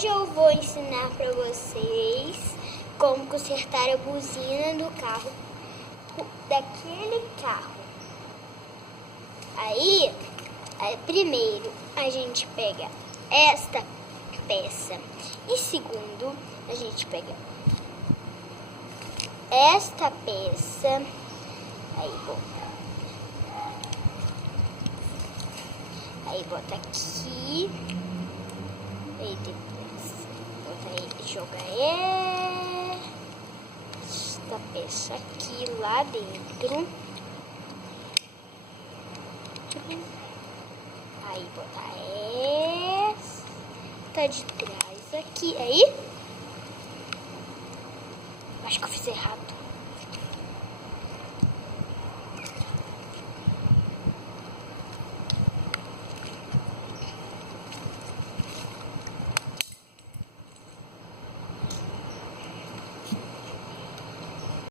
Hoje eu vou ensinar para vocês como consertar a buzina do carro, daquele carro. Aí primeiro a gente pega esta peça e segundo a gente pega esta peça. Aí bota aqui. Aí depois joga esta peça aqui lá dentro. Aí botar esta de trás aqui. Aí acho que eu fiz errado.